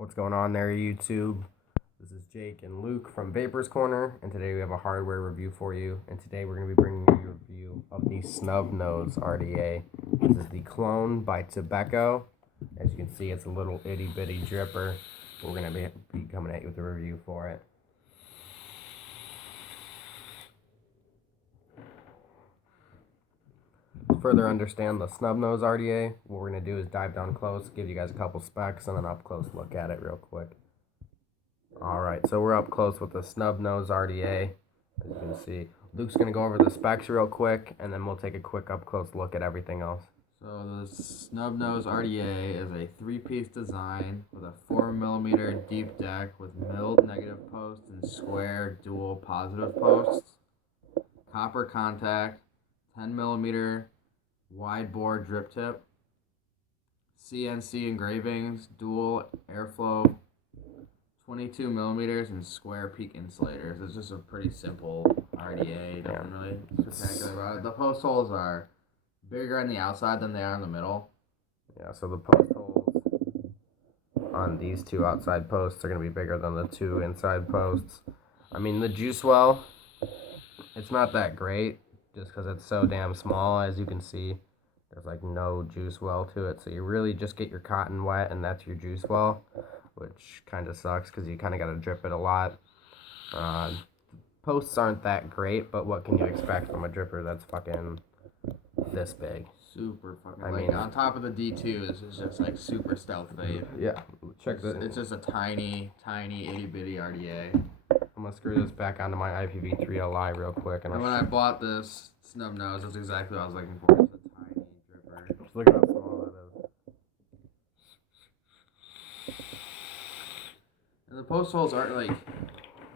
What's going on there, YouTube? This is Jake and Luke from Vapor's Corner, and today we have a hardware review for you. And today we're going to be bringing you a review of the Snub Nose RDA. This is the clone by Tobbeco. As you can see, it's a little itty bitty dripper. We're going to be coming at you with a review for it. To further understand the Snub Nose RDA, what we're going to do is dive down close, give you guys a couple specs, and an up close look at it real quick. Alright, so we're up close with the Snub Nose RDA. As you can see, Luke's going to go over the specs real quick, and then we'll take a quick up close look at everything else. So the Snub Nose RDA is a three-piece design with a 4mm deep deck with milled negative posts and square dual positive posts, copper contact, 10mm wide bore drip tip, CNC engravings, dual airflow, 22mm and square peak insulators. It's just a pretty simple RDA. Nothing really spectacular about it. The post holes are bigger on the outside than they are in the middle. Yeah, so the post holes on these two outside posts are going to be bigger than the two inside posts. I mean, the juice well, it's not that great just because it's so damn small. As you can see, there's like no juice well to it. So you really just get your cotton wet and that's your juice well, which kind of sucks because you kind of got to drip it a lot. Posts aren't that great, but what can you expect from a dripper that's fucking this big? Super fucking. I mean, on top of the D2, this is just like super stealth vape. Yeah, check this. It's just a tiny itty bitty RDA. I'm gonna screw this back onto my IPv3 Li real quick, and when I bought this Snub Nose, that's exactly what I was looking for. Just a tiny dripper. Just look at how small that is. And the post holes aren't like.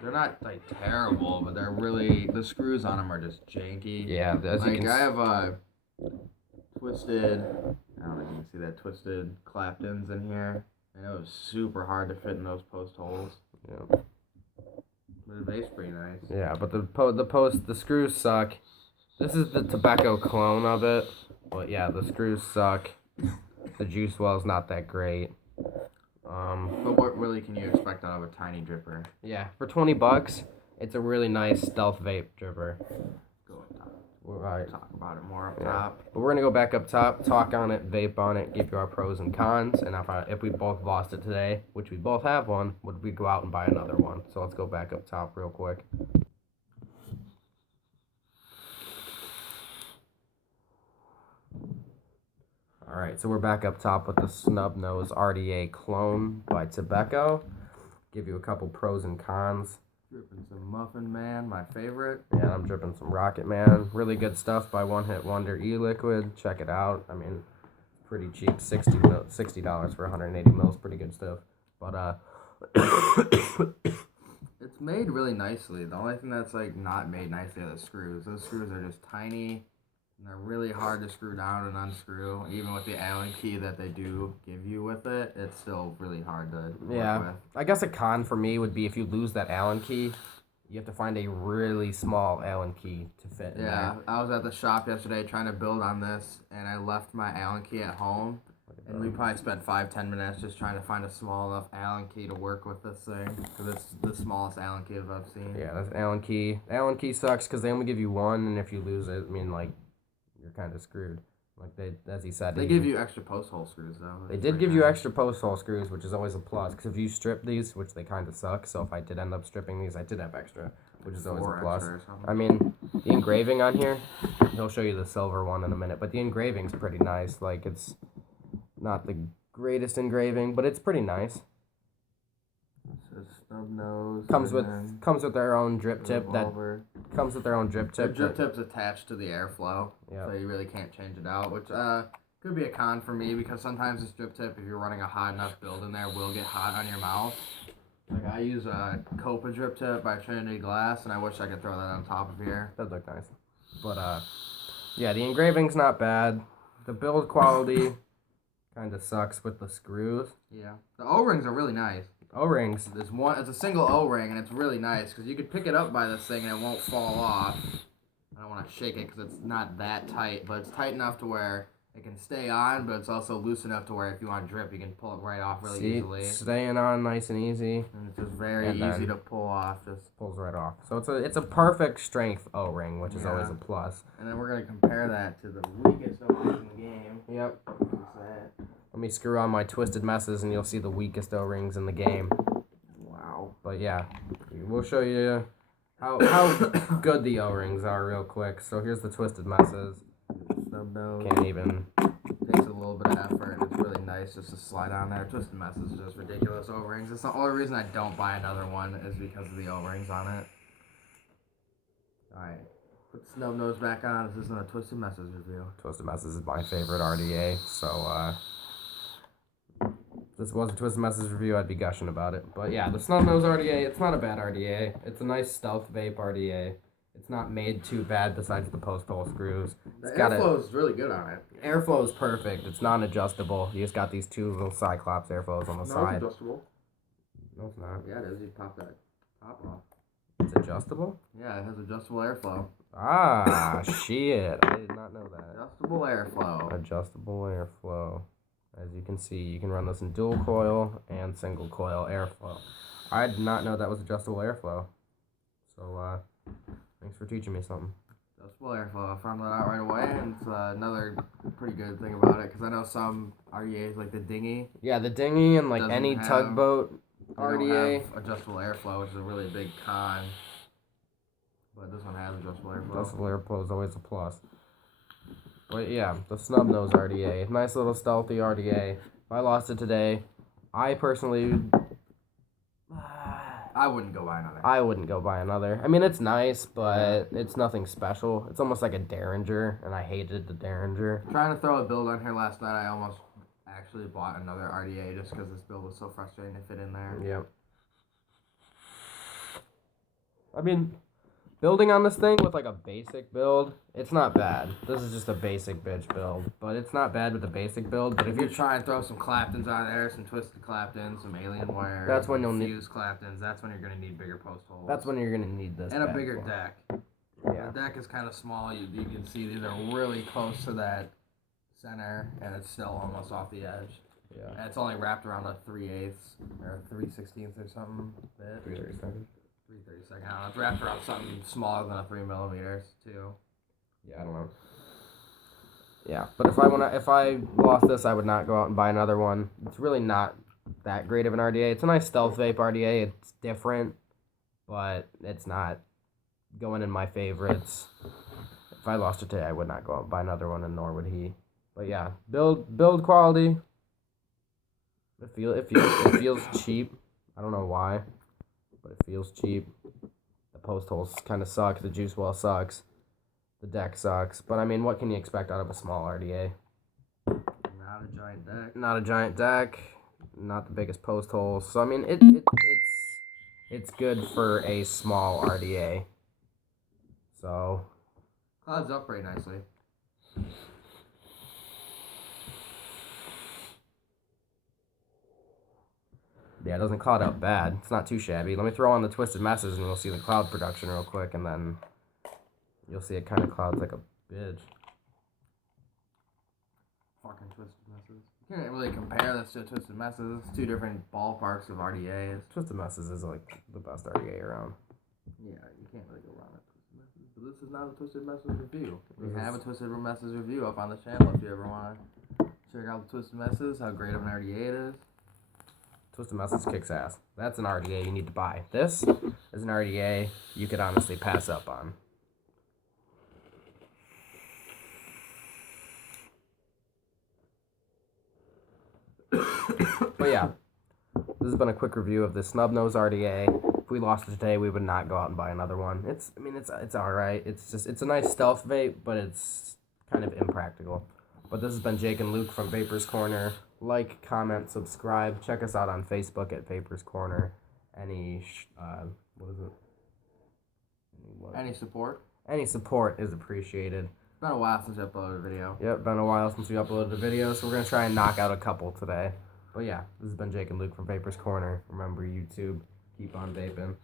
They're not like terrible, but they're really, the screws on them are just janky. Yeah, as like you can I have a twisted, I don't know if you can see that, twisted Claptons in here, and it was super hard to fit in those post holes. Yeah. But the base's pretty nice. Yeah, but the screws suck. This is the Tobbeco clone of it, but yeah, the screws suck. The juice well's not that great. But what really can you expect out of a tiny dripper? Yeah, for $20, it's a really nice stealth vape dripper. Go up top. Right. Talk about it more up top. But we're gonna go back up top, talk on it, vape on it, give you our pros and cons, and if we both lost it today, which we both have one, would we go out and buy another one? So let's go back up top real quick. Alright, so we're back up top with the Snub Nose RDA clone by Tobbeco. Give you a couple pros and cons. Dripping some Muffin Man, my favorite. Yeah, I'm dripping some Rocket Man. Really good stuff by One Hit Wonder E-Liquid. Check it out. I mean, pretty cheap. $60 for 180 mils. Pretty good stuff. But, it's made really nicely. The only thing that's, like, not made nicely are the screws. Those screws are just tiny. And they're really hard to screw down and unscrew. Even with the Allen key that they do give you with it, it's still really hard to work with. I guess a con for me would be if you lose that Allen key, you have to find a really small Allen key to fit in there. I was at the shop yesterday trying to build on this, and I left my Allen key at home. And we probably spent 5-10 minutes just trying to find a small enough Allen key to work with this thing. Because it's the smallest Allen key I've seen. Yeah, that's Allen key. Allen key sucks because they only give you one, and if you lose it, I mean, like, you're kind of screwed. Like they, as he said, they give you extra post hole screws though. They did give you extra post hole screws, which is always a plus. Because if you strip these, which they kind of suck, so if I did end up stripping these, I did have extra, which is always a plus. I mean, the engraving on here, he'll show you the silver one in a minute, but the engraving's pretty nice. Like it's not the greatest engraving, but it's pretty nice. Snub Nose. Comes with their own drip tip comes with their own drip tip. The drip tip's attached to the airflow, so you really can't change it out, which could be a con for me because sometimes this drip tip, if you're running a hot enough build in there, will get hot on your mouth. Like I use a Copa drip tip by Trinity Glass, and I wish I could throw that on top of here. That'd look nice. But yeah, the engraving's not bad. The build quality kind of sucks with the screws. Yeah, the O-rings are really nice. O-rings. It's a single O-ring, and it's really nice, because you could pick it up by this thing, and it won't fall off. I don't want to shake it, because it's not that tight, but it's tight enough to where It can stay on, but it's also loose enough to where if you want to drip, you can pull it right off really easily. Staying on nice and easy. And it's just very easy to pull off. Just pulls right off. So it's a perfect strength O-ring, which is always a plus. And then we're going to compare that to the weakest O-rings in the game. Yep. Let me screw on my Twisted Messes and you'll see the weakest O-rings in the game. Wow. But yeah, we'll show you how good the O-rings are real quick. So here's the Twisted Messes. Snub Nose. Can't even. Takes a little bit of effort, and it's really nice just to slide on there. Twisted Messes is just ridiculous O-rings. It's the only reason I don't buy another one is because of the O-rings on it. Alright, put the Snub Nose back on. This isn't a Twisted Messes review. Twisted Messes is my favorite RDA, so if this was a Twisted Messes review, I'd be gushing about it. But yeah, the Snub Nose RDA, it's not a bad RDA. It's a nice stealth vape RDA. It's not made too bad besides the post-hole screws. The airflow is really good on it. Airflow is perfect. It's non-adjustable. You just got these two little Cyclops airflows on the side. It's adjustable. No, it's not. Yeah, it is. You pop that top off. It's adjustable? Yeah, it has adjustable airflow. Ah, shit. I did not know that. Adjustable airflow. Adjustable airflow. As you can see, you can run this in dual coil and single coil airflow. I did not know that was adjustable airflow. So, thanks for teaching me something. Adjustable airflow. I found that out right away, and it's another pretty good thing about it, because I know some RDAs, like the dinghy. Yeah, the dinghy and like any tugboat RDA. Don't have adjustable airflow, which is a really big con. But this one has adjustable airflow. Adjustable airflow is always a plus. But yeah, the Snub Nose RDA. Nice little stealthy RDA. If I lost it today, I personally... I wouldn't go buy another. I wouldn't go buy another. I mean, it's nice, but it's nothing special. It's almost like a Derringer, and I hated the Derringer. Trying to throw a build on here last night, I almost actually bought another RDA just because this build was so frustrating to fit in there. Yep. I mean, building on this thing with like a basic build, it's not bad. This is just a basic bitch build, but it's not bad with a basic build. But if you're trying to throw some Claptons on there, some twisted Claptons, some alien wire, that's when you'll need Claptons. That's when you're gonna need bigger post holes. That's when you're gonna need this. And a bigger deck. Yeah. The deck is kind of small. You can see these are really close to that center, and it's still almost off the edge. Yeah. And it's only wrapped around a 3/8 or 3/16 or something. 3/32. 3/32. I don't know. It's wrapped around something smaller than a 3mm too. Yeah, I don't know. Yeah, but if I lost this, I would not go out and buy another one. It's really not that great of an RDA. It's a nice stealth vape RDA. It's different, but it's not going in my favorites. If I lost it today, I would not go out and buy another one, and nor would he. But yeah, build quality. It feels cheap. I don't know why, but it feels cheap. The post holes kind of suck. The juice well sucks. The deck sucks. But I mean, what can you expect out of a small RDA? Not a giant deck. Not a giant deck. Not the biggest post holes. So I mean, it's good for a small RDA. So clouds up pretty nicely. Yeah, it doesn't cloud up bad. It's not too shabby. Let me throw on the Twisted Messes and you'll see the cloud production real quick, and then you'll see it kind of clouds like a bitch. Fucking Twisted Messes. You can't really compare this to Twisted Messes. It's two different ballparks of RDAs. Twisted Messes is like the best RDA around. Yeah, you can't really go wrong with Twisted Messes. But this is not a Twisted Messes review. We have a Twisted Messes review up on the channel if you ever want to check out the Twisted Messes, how great of an RDA it is. Twisted Messes kicks ass. That's an RDA you need to buy. This is an RDA you could honestly pass up on. But yeah, this has been a quick review of the Snub Nose RDA. If we lost it today, we would not go out and buy another one. It's all right. It's a nice stealth vape, but it's kind of impractical. But this has been Jake and Luke from Vapors Corner. Like, comment, subscribe. Check us out on Facebook at Vapors Corner. What is it? Any support? Any support is appreciated. It's been a while since I uploaded a video. Yep, been a while since we uploaded a video, so we're going to try and knock out a couple today. But yeah, this has been Jake and Luke from Vapors Corner. Remember, YouTube, keep on vaping.